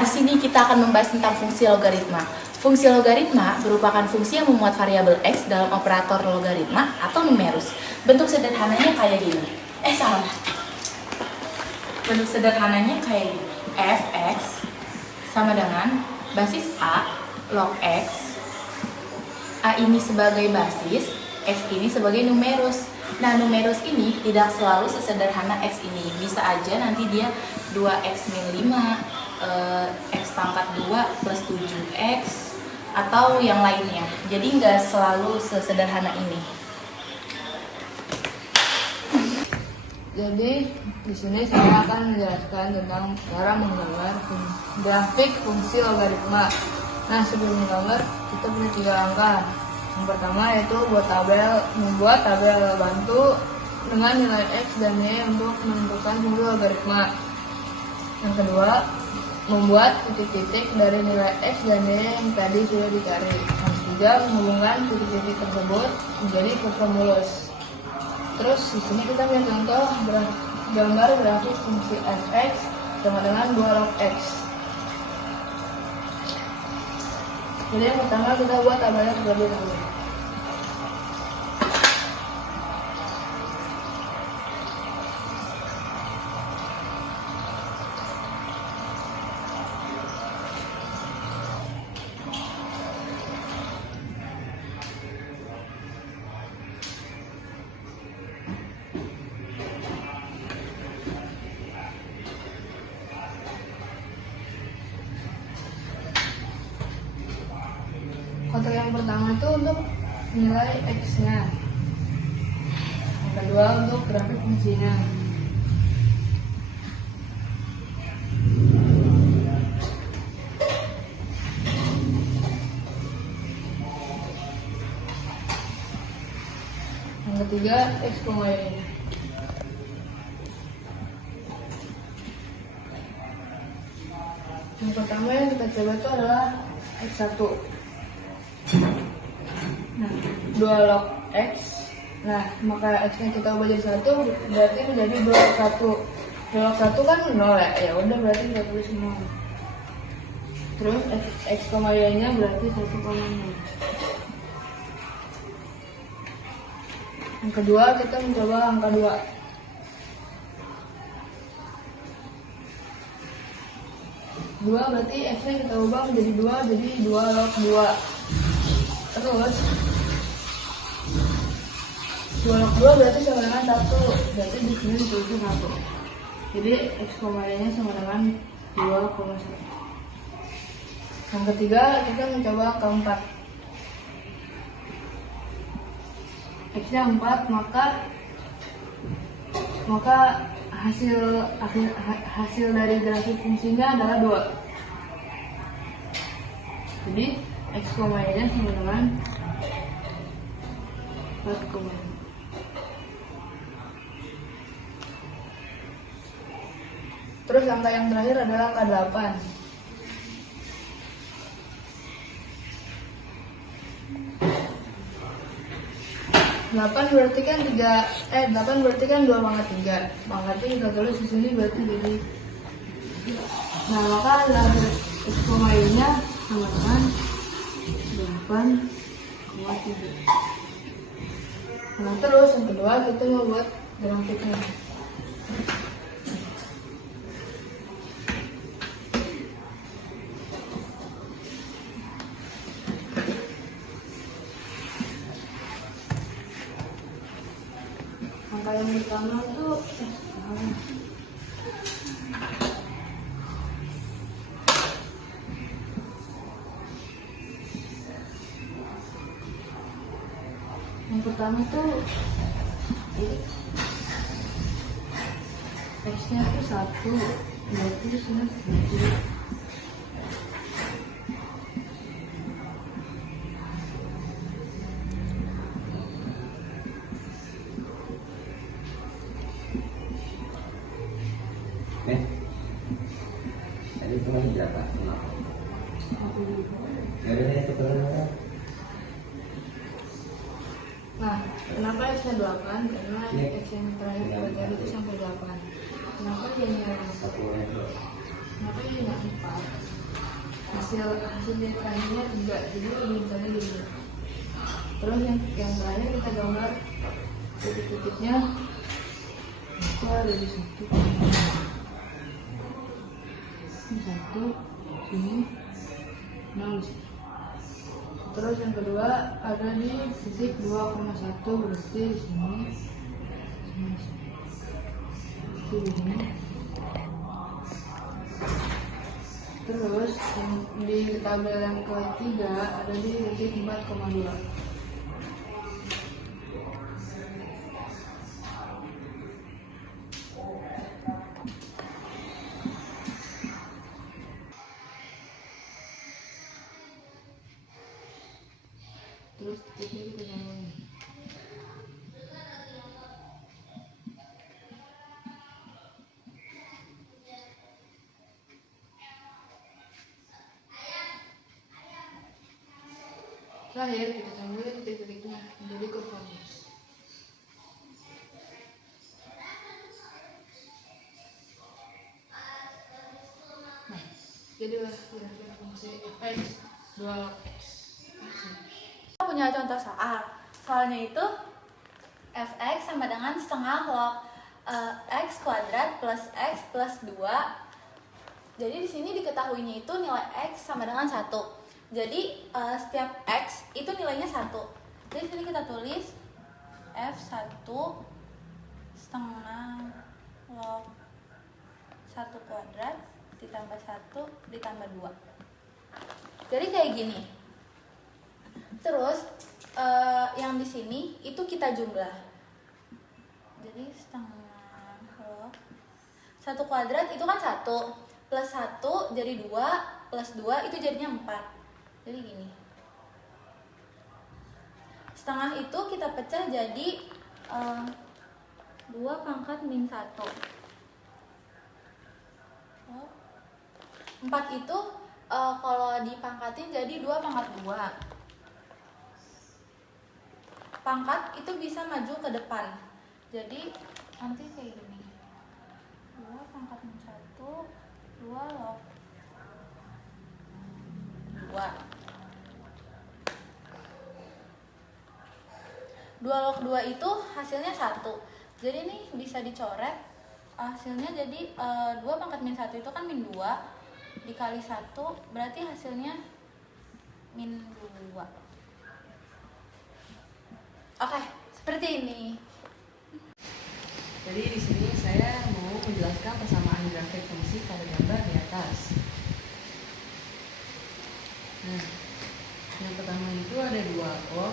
Di sini kita akan membahas tentang fungsi logaritma. Fungsi logaritma merupakan fungsi yang memuat variabel x dalam operator logaritma atau numerus. Bentuk sederhananya kayak gini. Salah. Bentuk sederhananya kayak gini. Fx sama dengan basis A log x. A ini sebagai basis, x ini sebagai numerus. Nah, numerus ini tidak selalu sesederhana x ini. Bisa aja nanti dia 2x min 5, x pangkat 2 plus 7x, atau yang lainnya. Jadi nggak selalu sesederhana ini. Jadi di sini saya akan menjelaskan tentang cara menggambar grafik fungsi logaritma. Nah, sebelum menggambar kita punya 3 langkah. Yang pertama yaitu membuat tabel bantu dengan nilai x dan y untuk menentukan fungsi logaritma. Yang kedua, membuat titik-titik dari nilai x dan y yang tadi sudah dicari. Yang ketiga, menghubungkan titik-titik tersebut menjadi performulus. Terus di sini kita punya contoh gambar grafik fungsi fx sama dengan 2 log x. Jadi yang pertama kita buat tabelnya terlebih dahulu. Kotak yang pertama itu untuk nilai x-nya, yang kedua untuk grafik fungsinya. Yang ketiga x, y. Yang pertama yang kita coba itu adalah x1. Nah, 2 log x. Nah, maka x-nya kita ubah jadi 1, berarti menjadi 2 log 1. 2 log 1 kan 0 ya? Ya udah, berarti kita tulis 0. Terus x, y-nya berarti 1,0. Yang kedua, kita mencoba angka 2. Berarti x-nya kita ubah menjadi 2, jadi 2 log 2. Terus 2 log 2 berarti sama dengan 1. Berarti di sini ditulis 1. Jadi x, y-nya sama dengan 2,1. Yang ketiga, kita mencoba angka 4. X-nya 4, maka hasil dari grafik fungsinya adalah 2. Jadi x, y-nya sama dengan 4,5. Terus angka yang terakhir adalah angka 8. Berarti kan 8 berarti kan 2 pangkat 3. Pangkatnya kita tulis di sini berarti jadi. Nah, maka hasil x, y-nya sama dengan 8,3. Nah, terus yang kedua kita mau buat grafiknya. Angka yang pertama tuh x-nya tuh 1, berarti di sini 7. Jadi cuma berapa? Ya udah itu berapa? Nah, kenapa x-nya 8? Karena x yang terakhir tadi itu sampai 8. Kenapa y-nya 4? Kenapa y-nya 4? hasil dari terakhirnya 3, jadi rujukannya gini. Terus yang terakhir kita gambar titik-titiknya itu ada di situ. Ini 1, sini 0. Terus yang kedua ada di titik 2,1, berarti di sini sini. Terus di tabel yang ketiga ada di titik 4,2. Terus titiknya kita tambah. Terakhir kita tambah titik-titiknya menjadi kurvanya. Nah, jadilah kira-kira fungsi fx 2x. Kita punya contoh soal. Soalnya itu fx sama dengan setengah log x kuadrat plus x plus 2. Jadi di sini diketahuinya itu nilai x sama dengan 1. Jadi setiap x itu nilainya 1. Jadi sini kita tulis f1 setengah log 1 kuadrat ditambah 1 ditambah 2. Jadi kayak gini. Terus yang di sini itu kita jumlah. Jadi setengah log 1 kuadrat itu kan 1 plus 1 jadi 2 plus 2 itu jadinya 4. Jadi gini. Setengah itu kita pecah jadi 2 pangkat min 1. 4 itu kalau dipangkatin jadi 2 pangkat 2. Pangkat itu bisa maju ke depan. Jadi nanti kayak gini. 2 pangkat min 1, 2 log 2. 2 log 2 itu hasilnya 1. Jadi ini bisa dicoret. Hasilnya jadi 2 pangkat min 1 itu kan min 2 dikali 1 berarti hasilnya min 2. Oke, seperti ini. Jadi di sini saya mau menjelaskan persamaan grafik fungsi pada gambar di atas. Nah, yang pertama itu ada 2 log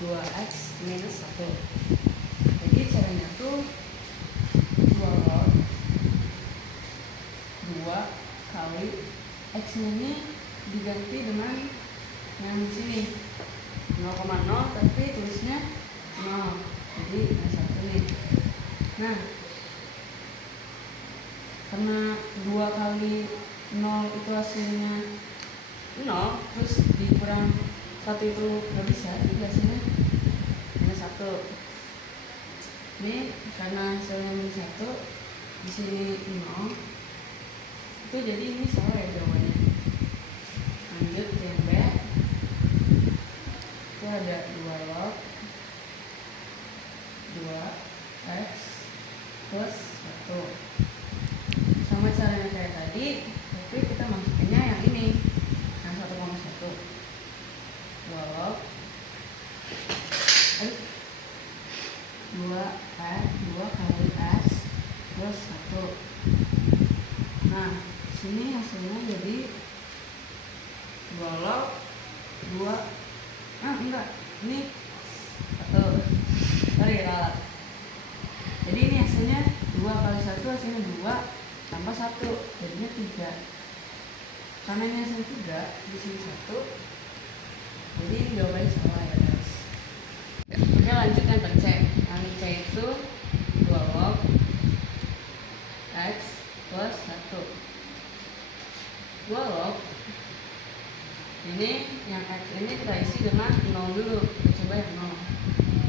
2x minus 1. Jadi caranya tuh 2 log 2 kali x ini diganti dengan yang di sini 0,0 tapi tulisnya 0. Jadi minus 1 nih. Nah, karena 2 kali 0 itu hasilnya 0, terus dikurang 1 itu nggak bisa, jadi hasilnya minus 1. Ini karena hasilnya minus 1, di sini 0, itu jadi ini salah ya jawabannya. Lanjut ke yang B, itu ada 2 log 2x plus 1. Sama caranya kayak tadi, tapi kita masukinnya yang ini, yang 1,1. 2 log 2 kali x plus 1. Nah, sini hasilnya jadi 2 log 2. Enggak, ini 1. Sorry, ralat. Jadi ini hasilnya 2 kali 1 hasilnya 2 tambah 1 jadinya 3. Karena ini hasilnya 3, di sini 1. Jadi ini jawabannya salah ya guys. Oke, lanjut yang ke C. Yang C itu 2 log x plus 1. 2 log ini yang x ini kita isi dengan 0 dulu. Kita coba yang 0.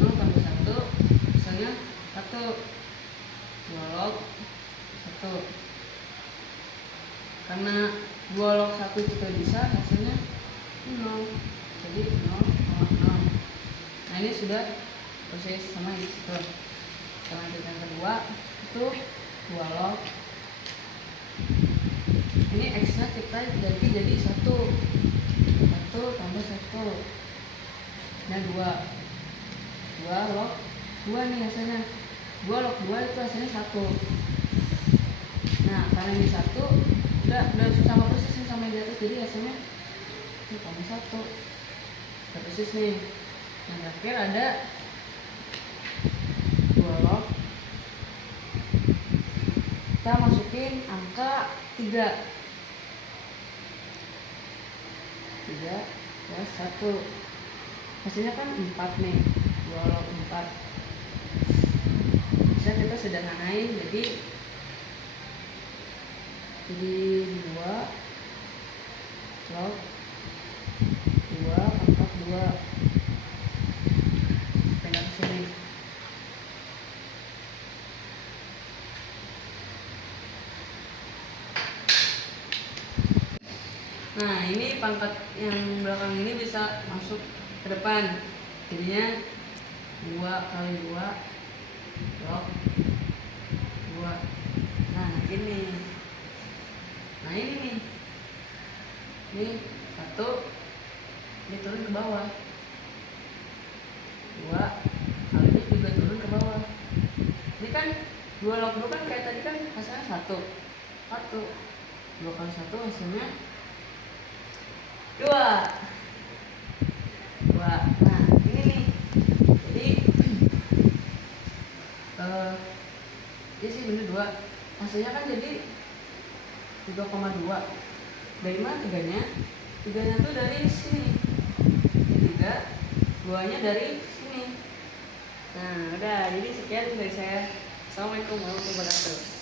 0 tambah 1 misalnya 1. 2 log 1. karena 2 log 1 juga bisa, hasilnya 0. Jadi 0, 0, 0. Nah ini sudah proses sama di situ. Kita lanjut yang kedua, itu 2 log. Ini x nya kita ganti jadi 1 tambah 1. Nah 2 log 2 nih hasilnya. 2 log 2 itu hasilnya 1. Nah karena ini 1 udah sama persis sama yang di atas, jadi hasilnya ini tambah 1. Udah persis nih. Nah terakhir ada 2 log, kita masukin angka 3 plus 1, hasilnya kan 4 nih. 2 log 4 bisa kita sederhanain jadi 2 log 2 pangkat 2 pindah ke sini. Nah ini pangkat yang belakang ini bisa masuk ke depan, jadinya 2 kali 2 log 2. Nah gini. Nah ini nih, ini 1 ini turun ke bawah, 2 kali ini juga turun ke bawah. Ini kan 2 log 2 kan kayak tadi kan hasilnya 1 2 kali 1 hasilnya 2. Nah ini nih, jadi ini sih bener 2, hasilnya kan jadi 3,2. Dari mana 3-nya? 3-nya tuh dari sini. Ini 3, 2-nya dari sini. Nah udah, jadi sekian dari saya. Assalamualaikum warahmatullahi wabarakatuh.